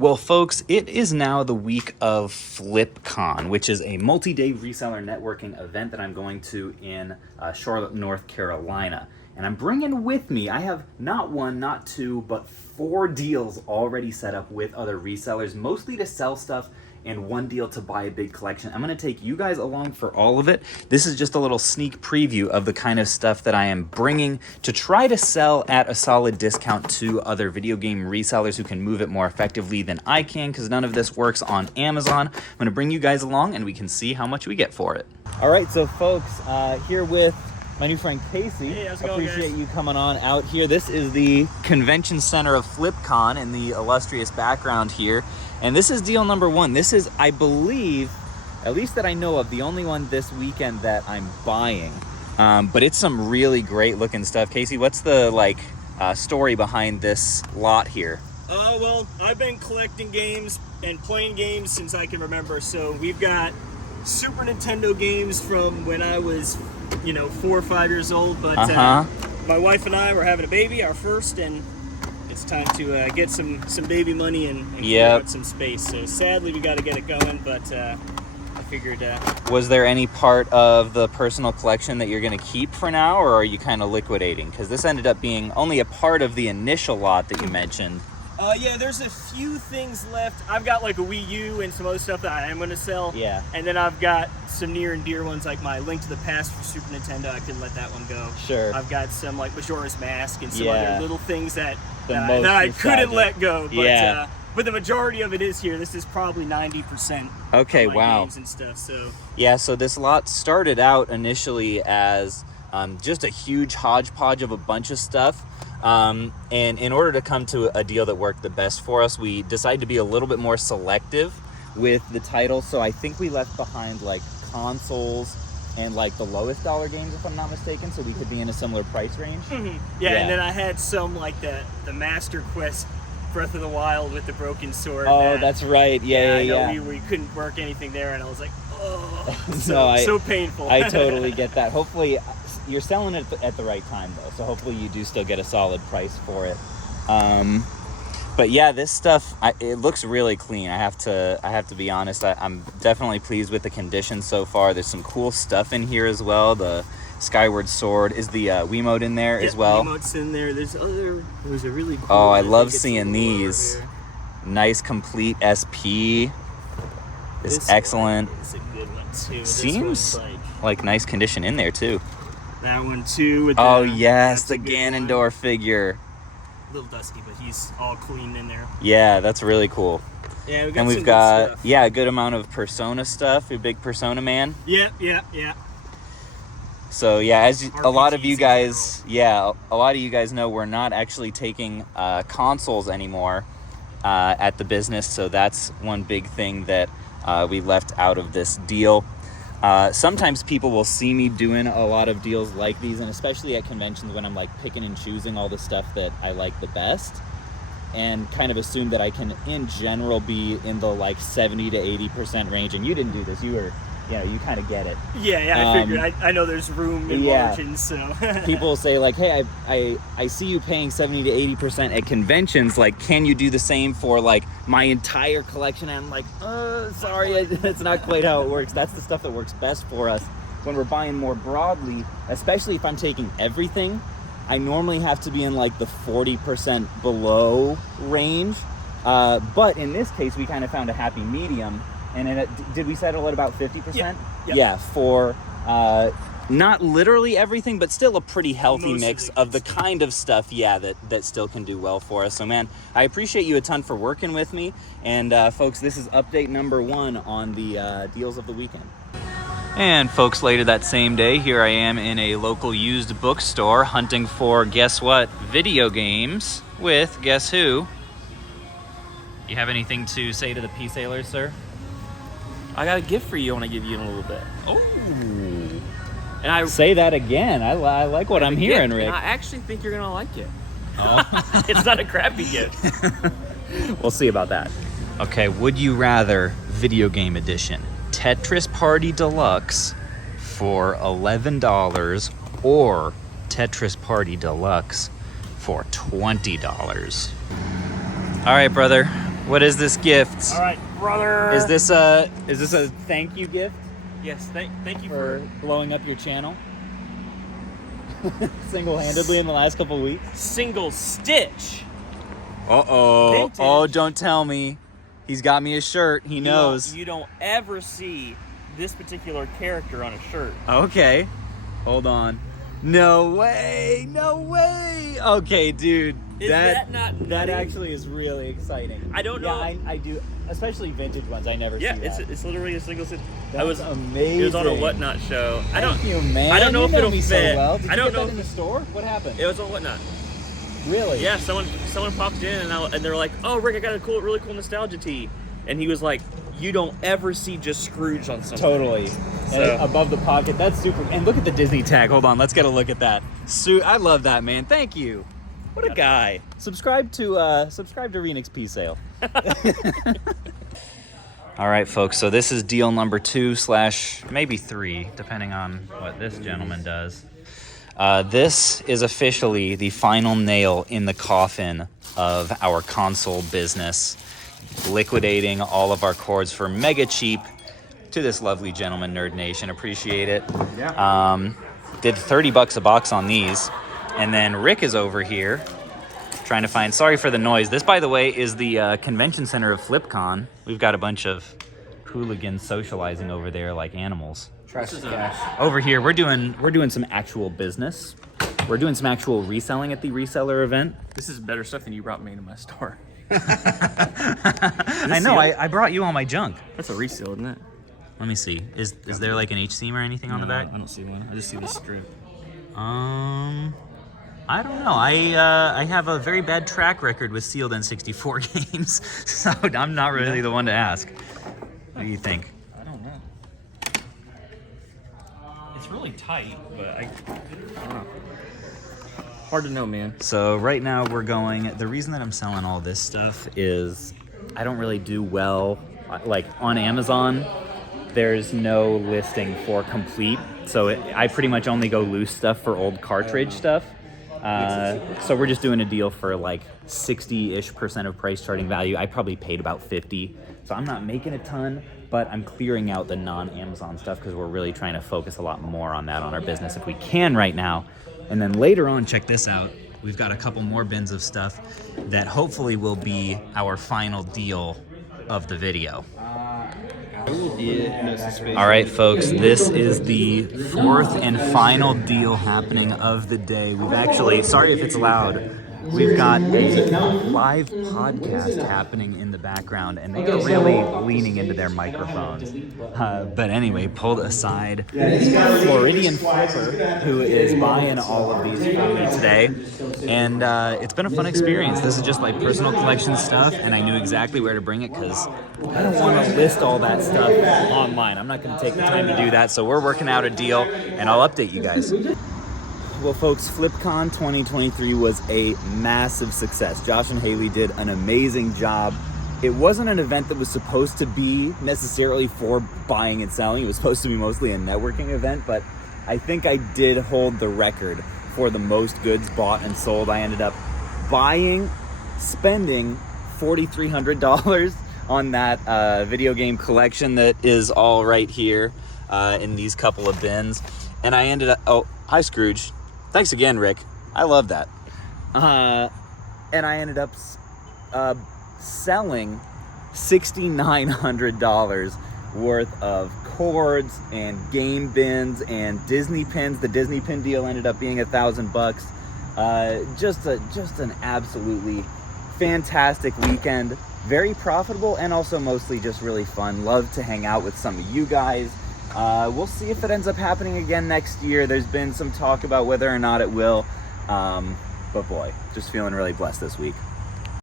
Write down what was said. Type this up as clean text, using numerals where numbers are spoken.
Well, folks, it is now the week of Flipcon, which is a multi-day reseller networking event that I'm going to in Charlotte, North Carolina. And I'm bringing with me, I have not one, not two, but 4 deals already set up with other resellers, mostly to sell stuff and 1 deal to buy a big collection. I'm going to take you guys along for all of it. This is just a little sneak preview of the kind of stuff that I am bringing to try to sell at a solid discount to other video game resellers who can move it more effectively than I can, because none of this works on Amazon. I'm going to bring you guys along and we can see how much we get for it. All right, so folks, here with my new friend Casey. Hey, how's it going, Appreciate guys? you coming on out here. This is the convention center of Flipcon in the illustrious background here. And this is deal number 1. This is, I believe, at least that I know of, the only one this weekend that I'm buying. But it's some really great looking stuff. Casey, what's the story behind this lot here? Well, I've been collecting games and playing games since I can remember. So we've got Super Nintendo games from when I was, 4 or 5 years old. But my wife and I were having a baby, our first, and it's time to get some baby money and clear out some space. So sadly, we got to get it going, but I figured... Was there any part of the personal collection that you're going to keep for now, or are you kind of liquidating? Because this ended up being only a part of the initial lot that you mentioned. Yeah, there's a few things left. I've got like a Wii U and some other stuff that I am going to sell. Yeah. And then I've got some near and dear ones, like my Link to the Past for Super Nintendo. I couldn't let that one go. Sure. I've got some like Majora's Mask and some Yeah. other little things that most I couldn't nostalgic. let go. But, Yeah. But the majority of it is here. This is probably 90% Okay, of my wow. games and stuff. So Yeah, so this lot started out initially as just a huge hodgepodge of a bunch of stuff. And in order to come to a deal that worked the best for us, we decided to be a little bit more selective with the titles. So I think we left behind like consoles and like the lowest dollar games, if I'm not mistaken, so we could be in a similar price range. yeah, and then I had some like the Master Quest Breath of the Wild with the broken sword. Oh, that's right. Yeah. We couldn't work anything there, and I was like, oh, No, so painful. I totally get that. Hopefully, you're selling it at the right time, though. So hopefully you do still get a solid price for it. But yeah, this stuff, it looks really clean. I have to be honest. I'm definitely pleased with the condition so far. There's some cool stuff in here as well. The Skyward Sword, is the Wiimote in there as well? Wiimote's in there. There's a really cool. Oh, I love think it's seeing a little these. over here. Nice complete SP. This Excellent. one is a good one too. Seems this one's like nice condition in there too. that one too. With Oh the, yes, that's the a good one. Ganondorf figure. A little dusty, but he's all clean in there. Yeah, that's really cool. Yeah, we got And some we've good got stuff. a good amount of Persona stuff. A big Persona man. Yeah. So yeah, as a lot of RPGs you in guys, a lot of you guys know, we're not actually taking consoles anymore at the business. So that's one big thing that we left out of this deal. Sometimes people will see me doing a lot of deals like these, and especially at conventions when I'm like picking and choosing all the stuff that I like the best, and kind of assume that I can in general be in the like 70 to 80% range. And you didn't do this. You were, you kind of get it. Yeah, I figured. I know there's room in margins, so. People will say like, hey, I see you paying 70 to 80% at conventions. Like, can you do the same for like my entire collection? And I'm like, sorry, that's not quite how it works. That's the stuff that works best for us when we're buying more broadly, especially if I'm taking everything. I normally have to be in like the 40% below range. But in this case, we kind of found a happy medium. And did we settle at about 50%? Yep. Yeah, for not literally everything, but still a pretty healthy Most mix of the of the kind of stuff, that still can do well for us. So, man, I appreciate you a ton for working with me. And, folks, this is update number 1 on the deals of the weekend. And, folks, later that same day, here I am in a local used bookstore hunting for, guess what, video games with, guess who? You have anything to say to the P-Sailors, sir? I got a gift for you I want to give you in a little bit. Oh. And I Say that again. I like what I'm hearing, gift, Rick. and I actually think you're going to like it. Oh. It's not a crappy gift. We'll see about that. Okay, would you rather video game edition Tetris Party Deluxe for $11 or Tetris Party Deluxe for $20? All right, brother. What is this gift? All right, brother. Is this a thank you gift Yes, thank you for for blowing up your channel? Single-handedly in the last couple of weeks? Single Stitch. Uh-oh. Vintage. Oh, don't tell me. He's got me a shirt. He knows. You don't ever see this particular character on a shirt. Okay. Hold on. No way. No way. Okay, dude. Is that not that nutty? actually is really exciting. I don't know. Yeah, I do. Especially vintage ones. I never Yeah, see that. it's literally a single Stitch. That's amazing. It was on a Whatnot show. Thank you, man. I don't know You if it'll me fit. So well. Did I you don't get know that in if the store? What happened? It was on Whatnot. Really? Yeah, someone popped in and they were like, "Oh, Rick, I got a really cool nostalgia tee," and he was like, "You don't ever see just Scrooge on something." Totally. So- And above the pocket. That's super. And look at the Disney tag. Hold on. Let's get a look at that. I love that, man. Thank you. What a guy. Subscribe to Renix P Sale. All right, folks. So this is deal number 2 / maybe 3, depending on what this gentleman does. This is officially the final nail in the coffin of our console business. Liquidating all of our cords for mega cheap to this lovely gentleman, Nerd Nation. Appreciate it. Yeah. Did $30 a box on these. And then Rick is over here trying to find, sorry for the noise. This, by the way, is the convention center of Flipcon. We've got a bunch of hooligans socializing over there like animals. Trash is cash. Over here, we're doing some actual business. We're doing some actual reselling at the reseller event. This is better stuff than you brought me to my store. I know, I brought you all my junk. That's a reseal, isn't it? Let me see. Is there like an H seam or anything on the back? I don't see one. I just see the strip. I don't know. I have a very bad track record with sealed N64 games, so I'm not really the one to ask. What do you think? I don't know. It's really tight, but I don't know. Hard to know, man. So right now we're going, the reason that I'm selling all this stuff is I don't really do well, like on Amazon, there's no listing for complete. So I pretty much only go loose stuff for old cartridge stuff. So we're just doing a deal for like 60-ish% of price charting value. I probably paid about 50. So I'm not making a ton, but I'm clearing out the non-Amazon stuff because we're really trying to focus a lot more on that on our business if we can right now. And then later on, check this out. We've got a couple more bins of stuff that hopefully will be our final deal of the video. All right, folks, this is the 4th and final deal happening of the day. We've actually, sorry if it's loud, we've got a live podcast happening in the background, and they are really leaning into their microphones. But anyway, pulled aside, Floridian Flipper, who is buying all of these for me today. And it's been a fun experience. This is just like personal collection stuff, and I knew exactly where to bring it because I don't want to list all that stuff online. I'm not going to take the time to do that, so we're working out a deal, and I'll update you guys. Well, folks, Flipcon 2023 was a massive success. Josh and Haley did an amazing job. It wasn't an event that was supposed to be necessarily for buying and selling. It was supposed to be mostly a networking event, but I think I did hold the record for the most goods bought and sold. I ended up spending $4,300 on that video game collection that is all right here in these couple of bins. And I ended up, oh, hi Scrooge. Thanks again, Rick. I love that. And I ended up selling $6,900 worth of cords and game bins and Disney pins. The Disney pin deal ended up being $1,000. Just an absolutely fantastic weekend. Very profitable and also mostly just really fun. Love to hang out with some of you guys. We'll see if it ends up happening again next year. There's been some talk about whether or not it will. But boy, just feeling really blessed this week.